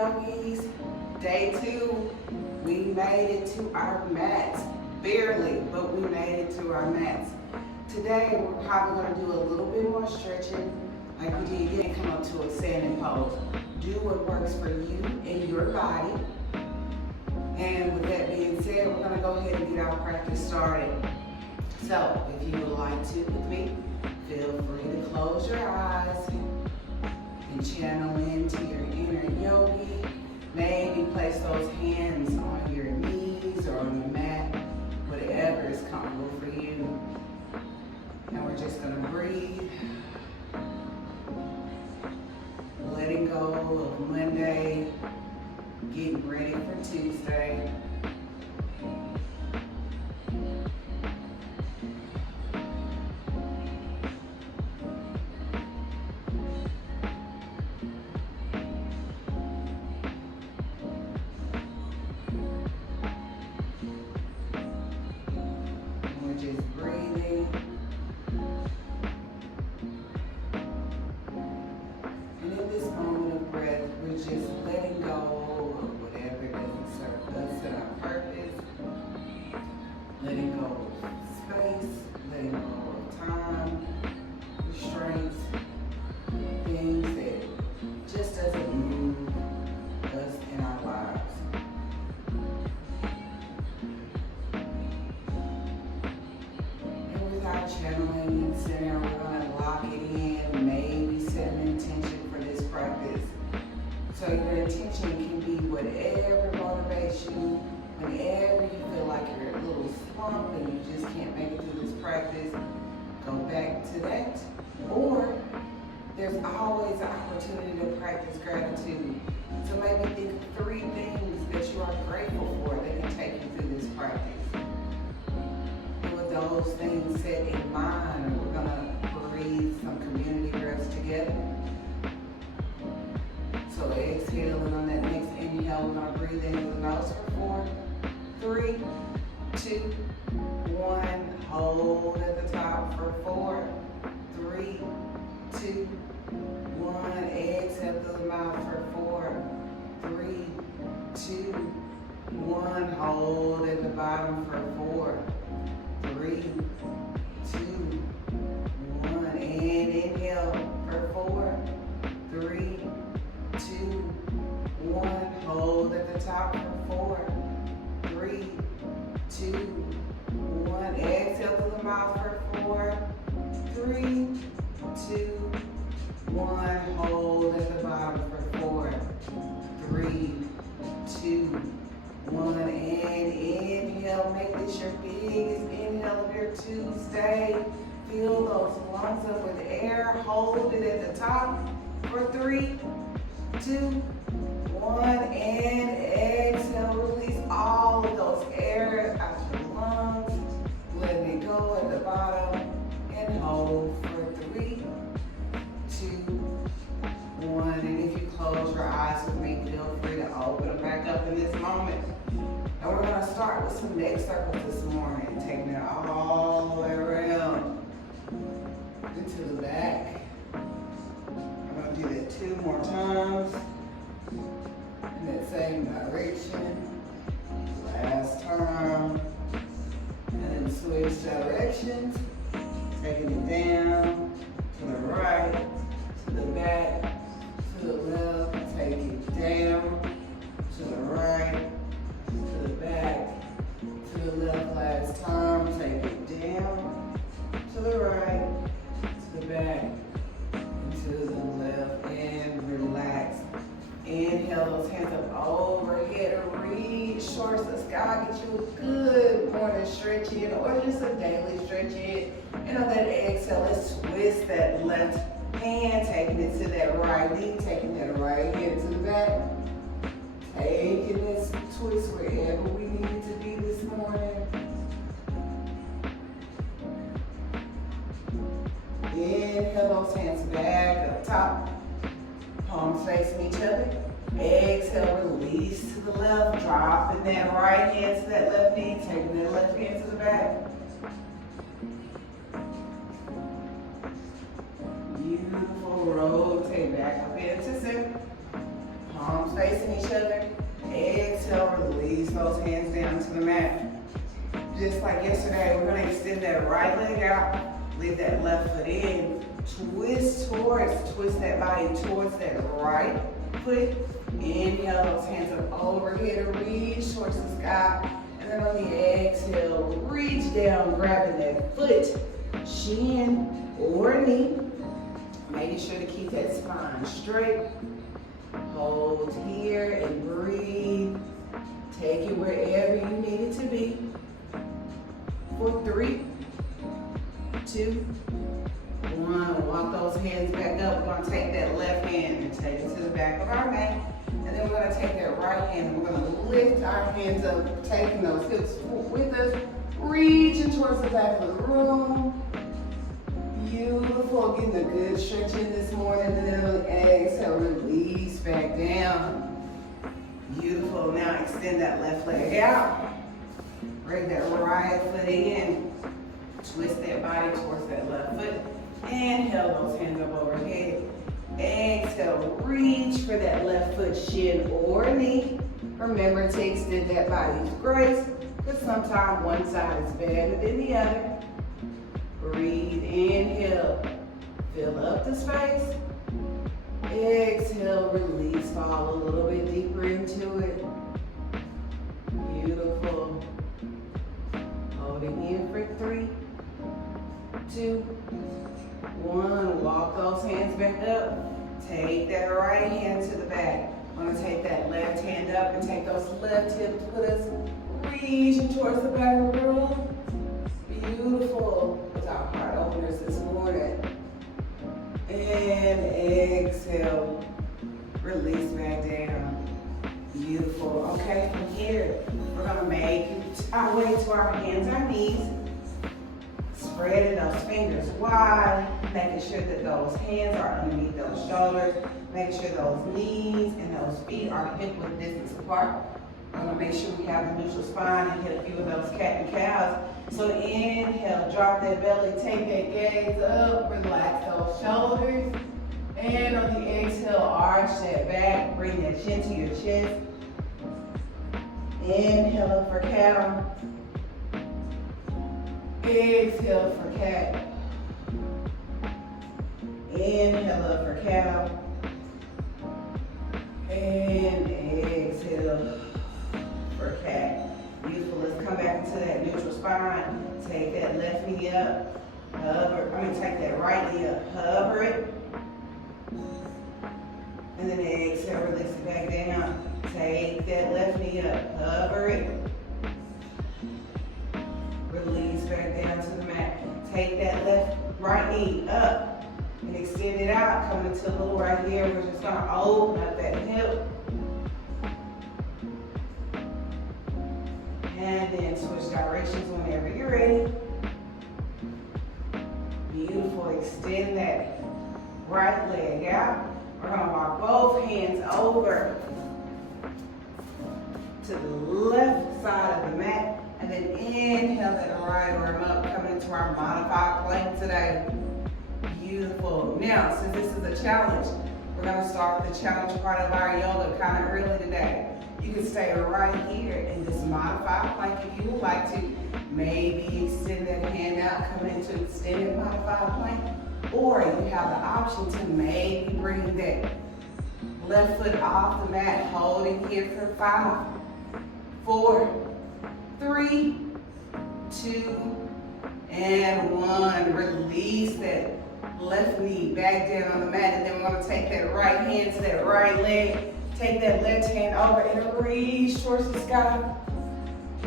yogis. Day 2, we made it to our mats. Barely, but we made it to our mats. Today, we're probably going to do a little bit more stretching like we did. You didn't come up to a standing pose. Do what works for you and your body. And with that being said, we're going to go ahead and get our practice started. So, if you would like to with me, feel free to close your eyes and channel into your inner yogi. Maybe place those hands on your knees or on the mat, whatever is comfortable for you. And we're just going to breathe, letting go of Monday, getting ready for Tuesday. Just breathing. And in this moment of breath, we're just letting go of whatever doesn't serve us and our purpose. Letting go of space, letting go of time, restraints, things that just doesn't move us in our lives. Channeling and center, we're going to lock it in, maybe set an intention for this practice. So your intention can be whatever motivates you, whenever you feel like you're a little slumped and you just can't make it through this practice, go back to that. Or there's always an opportunity to practice gratitude. So maybe think of 3 things that you are grateful for that can take you through this practice. Those things set in mind, and we're going to breathe some community breaths together. So exhaling on that next inhale, we're going to breathe in through the nose for 4, 3, 2, 1. Hold at the top for 4, 3, 2, 1. Exhale through the mouth for 4, 3, 2, 1. Hold at the bottom for 4, 3, 2, 1, and inhale for 4, 3, 2, 1. Hold at the top for 4, 3, 2, 1. Exhale through the mouth for 4, 3, 2, 1. Hold at the bottom for 4, 3, 2, 1. And inhale. Make this your biggest inhale of your Tuesday. Fill those lungs up with air. Hold it at the top for 3, 2, 1. And exhale. Release all of those air out your lungs. Letting it go at the bottom. And hold for 3, 2, 1. And if you close your eyes with me, feel free to open them back up in this moment. And we're going to start with some neck circles this morning, taking it all the way around into the back. I'm going to do that 2 more times in that same direction. Last time. And then switch directions, taking it down to the right, to the back, to the left, take it down to the right, to the back, to the left. Last time, take it down, to the right, to the back, and to the left, and relax. Inhale those hands up overhead and reach towards the sky. Get you a good morning stretch in, or just a daily stretch in. And on that exhale, let's twist that left hand, taking it to that right knee, taking that right hand to the back. Taking this twist wherever we need it to be this morning. Inhale those hands back up top. Palms facing each other. Exhale, release to the left. Dropping that right hand to that left knee. Taking that left hand to the back. Beautiful. Rotate back up into center. Palms facing facing each other. Exhale, release those hands down to the mat. Just like yesterday, we're gonna extend that right leg out, leave that left foot in, twist that body towards that right foot. Inhale, those hands up overhead, reach towards the sky. And then on the exhale, reach down, grabbing that foot, shin or knee. Making sure to keep that spine straight. Hold here and breathe. Take it wherever you need it to be. For 3, 2, 1. Walk those hands back up. We're going to take that left hand and take it to the back of our mat. And then we're going to take that right hand and we're going to lift our hands up, taking those hips with us, reaching towards the back of the room. Beautiful, getting a good stretch in this morning. And then on the exhale, release back down. Beautiful. Now extend that left leg out. Bring that right foot in. Twist that body towards that left foot. Inhale, those hands up overhead. Exhale, reach for that left foot, shin or knee. Remember to extend that body with grace, because sometimes one side is better than the other. Breathe, inhale, fill up the space. Exhale, release, fall a little bit deeper into it. Beautiful. Holding in for 3, 2, 1. Walk those hands back up. Take that right hand to the back. I'm going to take that left hand up and take those left hips with us, reaching towards the back of the room. Beautiful. With our heart openers this morning. And exhale. Release back down. Beautiful. Okay, from here, we're going to make our way to our hands, our knees. Spreading those fingers wide, making sure that those hands are underneath those shoulders, making sure those knees and those feet are hip width distance apart. I'm going to make sure we have the neutral spine and hit a few of those cat and cows. So inhale, drop that belly, take that gaze up, relax those shoulders. And on the exhale, arch that back, bring that chin to your chest. Inhale up for cow. Exhale for cat. Inhale up for cow. And exhale for cat. Beautiful. Let's come back into that neutral spine. Take that left knee up. Take that right knee up. Hover it. And then exhale, release it back down. Take that left knee up. Hover it. Release back down to the mat. Take that right knee up and extend it out. Coming to a little right here. We're just going to open up that hip. And then switch directions whenever you're ready. Beautiful. Extend that right leg out. We're going to walk both hands over to the left side of the mat. And then inhale that right arm up, coming into our modified plank today. Beautiful. Now, since this is a challenge, we're going to start the challenge part of our yoga kind of early today. You can stay right here in this modified plank if you would like to. Maybe extend that hand out, come into extended modified plank. Or you have the option to maybe bring that left foot off the mat, holding here for 5, 4, 3, 2, and 1. Release that left knee back down on the mat, and then we're going to take that right hand to that right leg. Take that left hand over and reach towards the sky.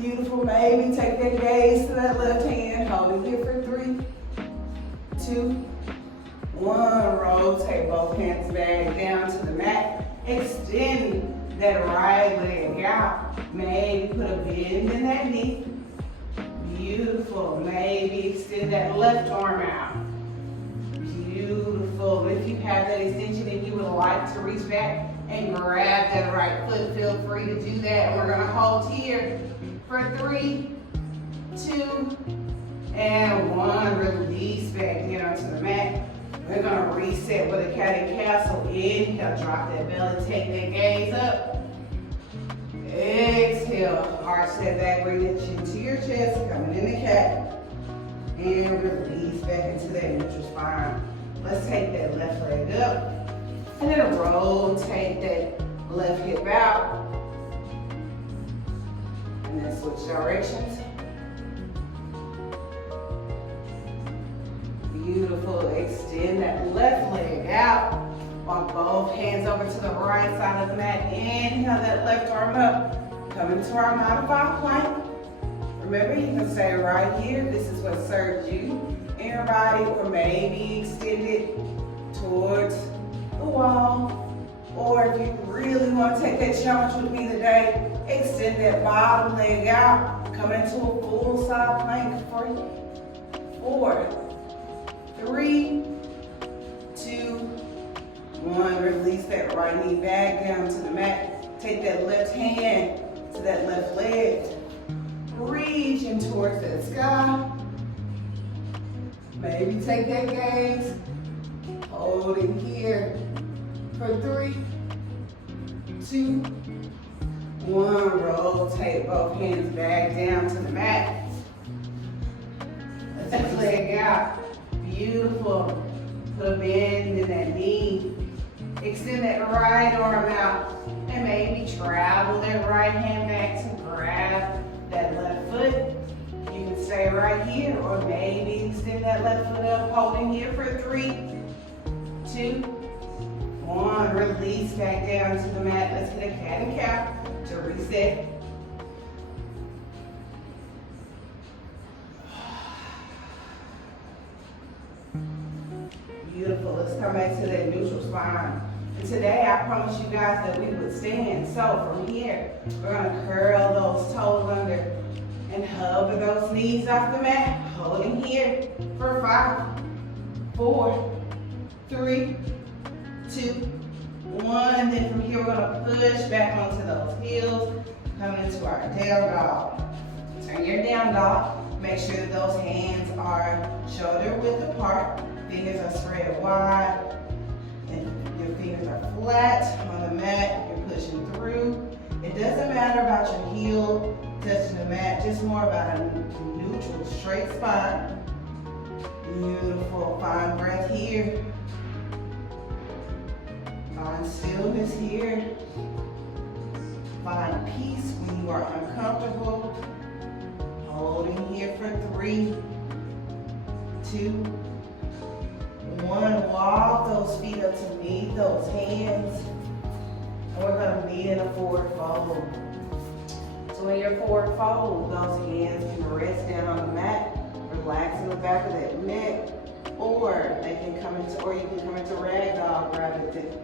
Beautiful. Maybe take that gaze to that left hand. Hold it here for 3, 2, 1. Rotate both hands back down to the mat. Extend that right leg out. Maybe put a bend in that knee. Beautiful. Maybe extend that left arm out. Beautiful. If you have that extension and you would like to reach back and grab that right foot, feel free to do that. We're going to hold here for 3, 2, and 1. Release back down to the mat. We're gonna reset with a cat and cow. So inhale, drop that belly, take that gaze up. Exhale, arch that back, bring that chin to your chest, coming in the cat. And release back into that neutral spine. Let's take that left leg up. And then rotate that left hip out. And then switch directions. Beautiful. Extend that left leg out. Walk both hands over to the right side of the mat. Inhale that left arm up. Come into our modified plank. Remember, you can stay right here. This is what serves you and your body, or maybe extend it towards the wall. Or if you really want to take that challenge with me today, extend that bottom leg out. Come into a full side plank for 4, 3, 2, 1. Release that right knee back down to the mat. Take that left hand to that left leg. Reaching towards that sky. Maybe take that gaze. Hold it here for 3, 2, 1. Rotate both hands back down to the mat. Let's take the leg out. Beautiful. Put a bend in that knee. Extend that right arm out. And maybe travel that right hand back to grab that left foot. You can stay right here, or maybe extend that left foot up, holding here for 3, 2, 1. Release back down to the mat. Let's get a cat and cow to reset. Beautiful. Let's come back to that neutral spine. And today I promised you guys that we would stand. So from here, we're gonna curl those toes under and hover those knees off the mat, holding here for 5, 4, 3, 2, 1. Then from here, we're gonna push back onto those heels, coming into our down dog. Turn your down dog. Make sure that those hands are shoulder width apart. Fingers are spread wide. Your fingers are flat on the mat. You're pushing through. It doesn't matter about your heel touching the mat, just more about a neutral, straight spine. Beautiful. Find breath here. Find stillness here. Find peace when you are uncomfortable. Holding here for 3, 2, 1. Walk those feet up to meet those hands. And we're going to meet in a forward fold. So in your forward fold, those hands can rest down on the mat, relaxing the back of that neck, or they can come into, or you can come into ragdoll,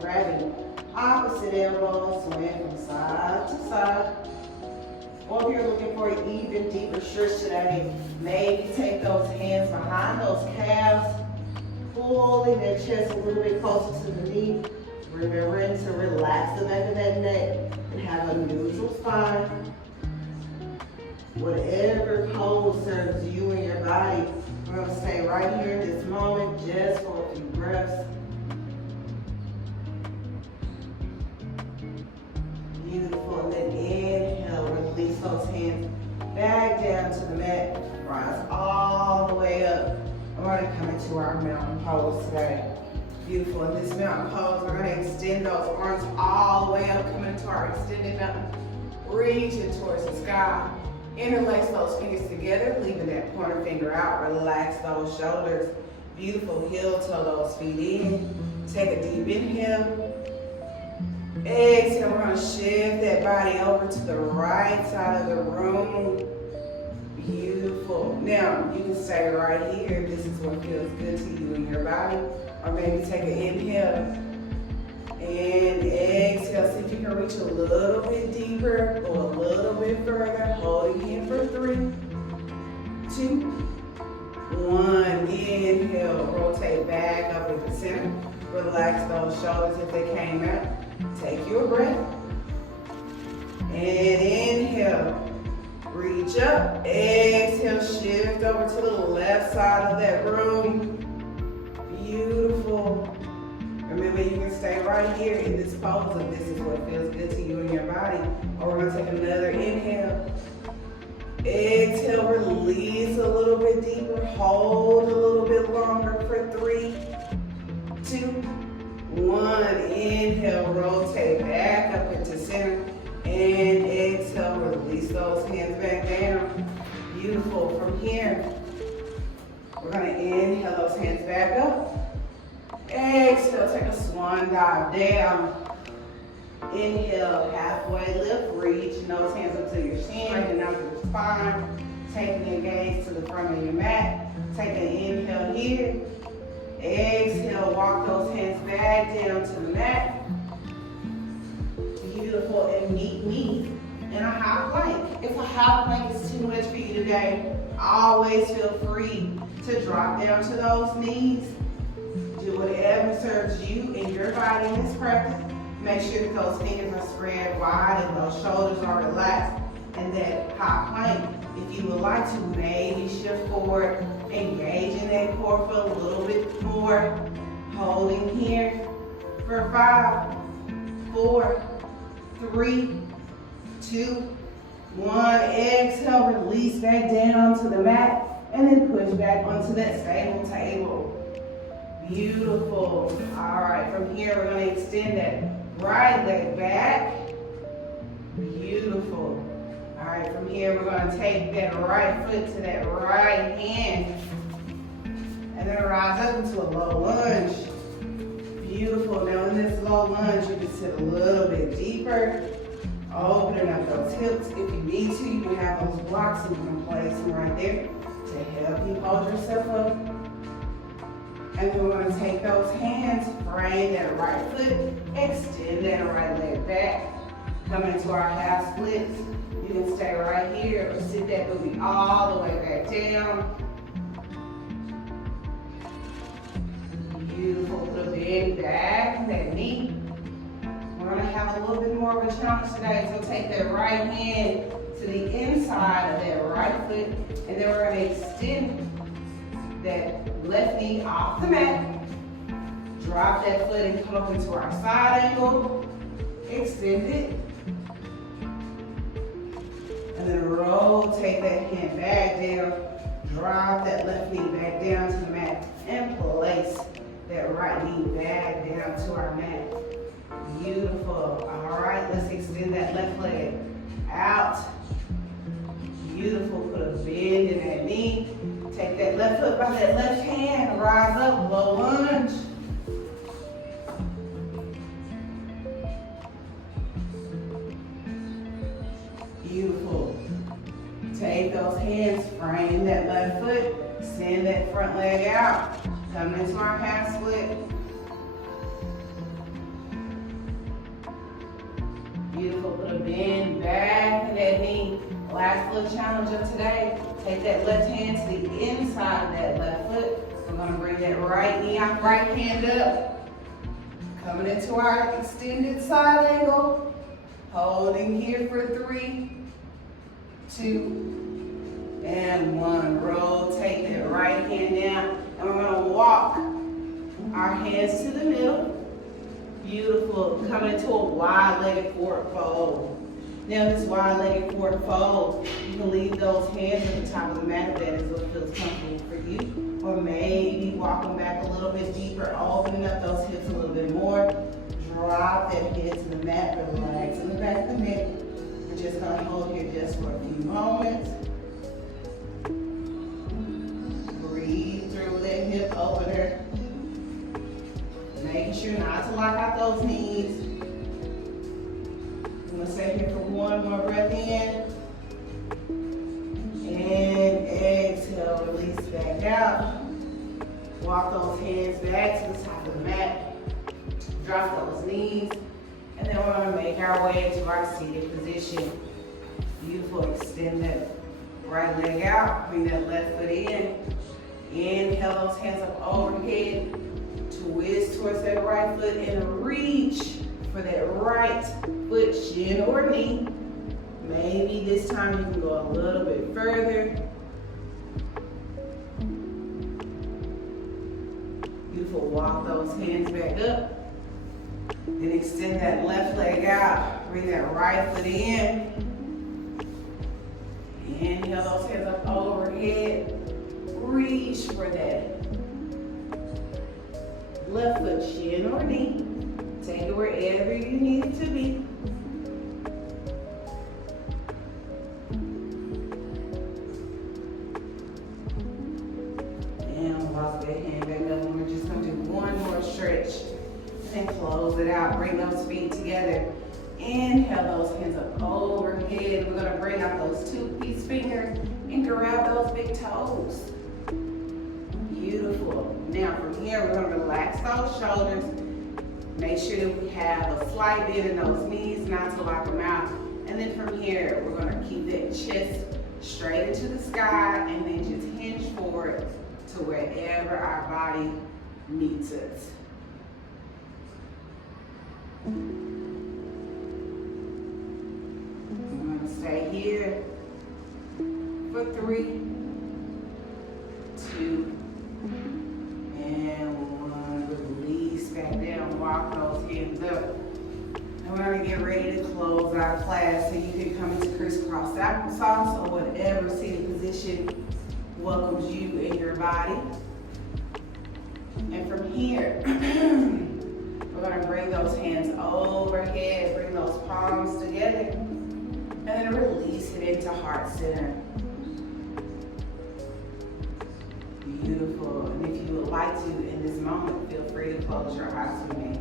grabbing opposite elbows, swing from side to side. Or if you're looking for an even deeper stretch today, maybe take those hands behind those calves, pulling their chest a little bit closer to the knee. Remembering to relax the back of that neck and have a neutral spine. Whatever pose serves you and your body, we're going to stay right here in this moment just for a few breaths. Beautiful. And then inhale, release those hands back down to the mat. Rise all the way up. We're going to come into our mountain pose today. Beautiful. In this mountain pose, we're going to extend those arms all the way up, coming into our extended mountain. Reaching towards the sky. Interlace those fingers together, leaving that pointer finger out. Relax those shoulders. Beautiful. Heel toe those feet in. Take a deep inhale. Exhale. We're going to shift that body over to the right side of the room. Beautiful. Now, you can stay right here. This is what feels good to you and your body. Or maybe take an inhale and exhale. See if you can reach a little bit deeper, go a little bit further. Holding here for 3, 2, 1. Inhale, rotate back up at the center. Relax those shoulders if they came out. Take your breath. And inhale. Reach up. Exhale, shift over to the left side of that room. Beautiful. Remember, you can stay right here in this pose if this is what feels good to you in your body. Or we're gonna take another inhale. Exhale, release a little bit deeper. Hold a little bit longer for 3, 2, 1. Inhale, rotate back up into center. And exhale, release those hands back down. Beautiful. From here, we're gonna inhale those hands back up. Exhale, take a swan dive down. Inhale, halfway lift, reaching those hands up to your chin, straightening out your spine, taking your gaze to the front of your mat. Take an inhale here. Exhale, walk those hands back down to the mat. Beautiful, and meet me in a high plank. If a high plank is too much for you today, always feel free to drop down to those knees. Do whatever serves you and your body in this practice. Make sure that those fingers are spread wide and those shoulders are relaxed in that high plank. If you would like to, maybe shift forward, engage in that core for a little bit more. Holding here for 5, 4, 3, 2, 1. Exhale, release back down to the mat and then push back onto that stable table. Beautiful. All right, from here we're going to extend that right leg back. Beautiful. All right, from here we're going to take that right foot to that right hand and then rise up into a low lunge. Beautiful. Now in this low lunge, you can sit a little bit deeper, opening up those hips. If you need to, you can have those blocks and you can place them right there to help you hold yourself up. And then we're going to take those hands, frame that right foot, extend that right leg back, come into our half splits. You can stay right here or sit that booty all the way back down. Beautiful. Put a bend back in that knee. We're going to have a little bit more of a challenge today. So take that right hand to the inside of that right foot, and then we're going to extend that left knee off the mat. Drop that foot and come up into our side angle. Extend it. And then rotate that hand back down. Drop that left knee back down to the mat and place that right knee back down to our mat. Beautiful. All right, let's extend that left leg out. Beautiful. Put a bend in that knee. Take that left foot by that left hand. Rise up, low lunge. Beautiful. Take those hands, frame that left foot, send that front leg out. Come into our half split. Beautiful. Put a bend back in that knee. Last little challenge of today. Take that left hand to the inside of that left foot. We're going to bring that right knee out, right hand up. Coming into our extended side angle. Holding here for 3, 2, and 1. Rotate that right hand down. And we're going to walk our hands to the middle. Beautiful. Coming into a wide-legged forward fold. Now this wide-legged forward fold, you can leave those hands at the top of the mat if that is what feels comfortable for you. Or maybe walk them back a little bit deeper, opening up those hips a little bit more. Drop that head to the mat, relax in the back of the neck. We're just going to hold here just for a few moments. Breathe through that hip opener. Making sure not to lock out those knees. I'm going to stay here for one more breath in. And exhale, release back out. Walk those hands back to the top of the mat. Drop those knees. And then we're going to make our way into our seated position. Beautiful. Extend that right leg out. Bring that left foot in. Inhale those hands up overhead. Twist towards that right foot and reach for that right foot, shin or knee. Maybe this time you can go a little bit further. Beautiful. Beautiful. Walk those hands back up. Then extend that left leg out. Bring that right foot in. Inhale those hands up overhead. Reach for that left foot, shin or knee. Take it wherever you need it to be. And walk that hand back up. And we're just going to do one more stretch. And close it out. Bring those feet together. Inhale those hands up overhead. We're going to bring out those 2 peace fingers and grab those big toes. Beautiful. Now from here, we're going to relax those shoulders. Make sure that we have a slight bend in those knees, not to lock them out. And then from here, we're going to keep that chest straight into the sky and then just hinge forward to wherever our body meets us. We're going to stay here for 3, 2, and 1. Release back down. Walk those hands up. And we're going to get ready to close our class. So you can come into crisscross applesauce or whatever seated position welcomes you in your body. And from here, we're going to bring those hands overhead, bring those palms together, and then release it into heart center. Beautiful. And if you would like to, in this moment, feel free to close your eyes with me.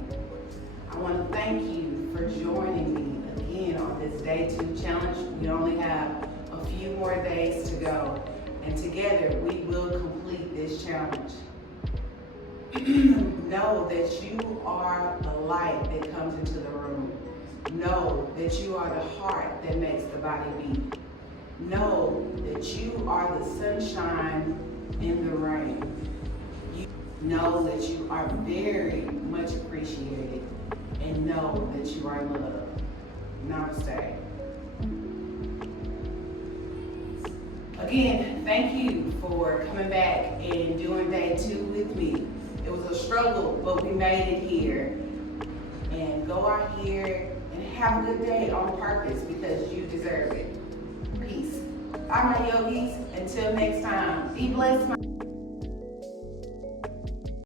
I want to thank you for joining me again on this Day 2 challenge. We only have a few more days to go, and together we will complete this challenge. Know that you are the light that comes into the room. Know that you are the heart that makes the body beat. Know that you are the sunshine in the rain. You know that you are very much appreciated, and know that you are loved. Namaste. Again, thank you for coming back and doing Day 2 with me. It was a struggle, but we made it here. And go out here and have a good day on purpose because you deserve it. Peace. Bye, my yogis. Until next time, be blessed.